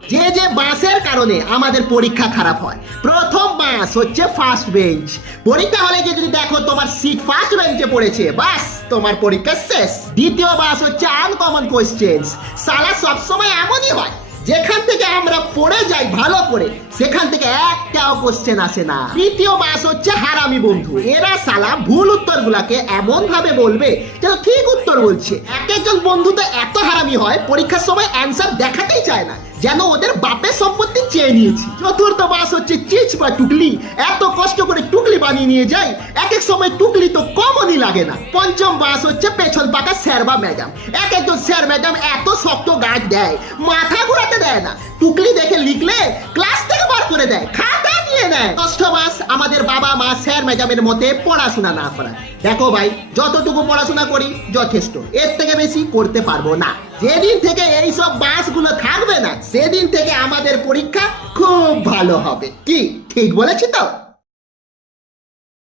যে যে বাসের কারণে আমাদের পরীক্ষা খারাপ হয়। প্রথম বাস হচ্ছে ফার্স্ট বেঞ্চ। পরীক্ষা হলে গিয়ে যদি দেখো তোমার সিট ফার্স্ট বেঞ্চে পড়েছে, বাস তোমার পরীক্ষা শেষ। দ্বিতীয় বাস হচ্ছে আনকমন কোয়েশ্চেন্স। সালা সবসময় এমনই হয়, যেখান থেকে আমরা পড়ে যাই ভালো করে সেখান থেকে একটাও কোশ্চেন আসে না। তৃতীয় বাস হচ্ছে হারামি বন্ধু। এরা সালা ভুল উত্তরগুলোকে এমন ভাবে বলবে যেন ঠিক উত্তর বলছে। এক একজন বন্ধু তো এত হারামি হয় পরীক্ষার সময় অ্যান্সার দেখাতেই চায় না, যেন ওদের বাপের সম্পত্তি চেয়ে নিয়েছি। চতুর্থ বাস হচ্ছে চিচ বা টুকলি। এত কষ্ট করে টুকলি বানিয়ে নিয়ে যায়, এক এক সময় টুকলি তো কমনই লাগে না। পঞ্চম বাস হচ্ছে পেছন পাকা স্যার বা ম্যাডাম। এক একজন স্যার ম্যাডাম এত শক্ত গার্ড দেয়, মাথা ঘুরাতে দেয় না। টুকলি দেখে লিখলে ক্লাস থেকে বার করে দেয়, খাতা নিয়ে নেয়। ষষ্ঠ বাস আমাদের বাবা মা স্যার ম্যাডামের মতে পড়াশোনা না করা। দেখো ভাই, যতটুকু পড়াশোনা করি যথেষ্ট, এর থেকে বেশি করতে পারবো না। যেদিন থেকে এই সব বাসগুলো থাকবে না সেদিন থেকে আমাদের পরীক্ষা খুব ভালো হবে। কি ঠিক বলেছি তো?